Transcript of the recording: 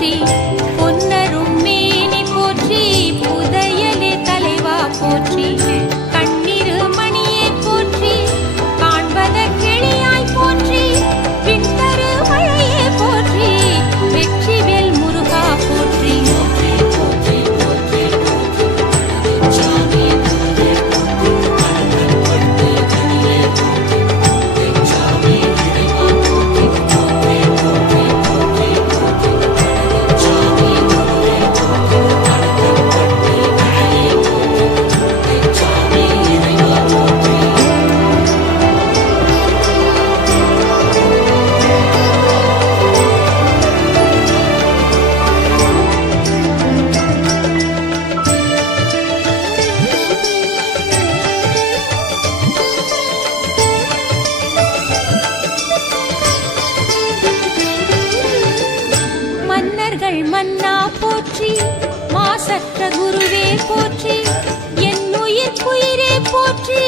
போற்றி பொன்னரும் மேனி போற்றி புதையலே தலைவா போற்றி கண்ணிரு மணியே போற்றி காண்பத கிளியாய் போற்றி விண்ணரு மழையே போற்றி வெற்றிவேல் முருகா போற்றி மன்னா போற்றி மாசற்ற குருவே போற்றி என் உயிர் குயிரே போற்றி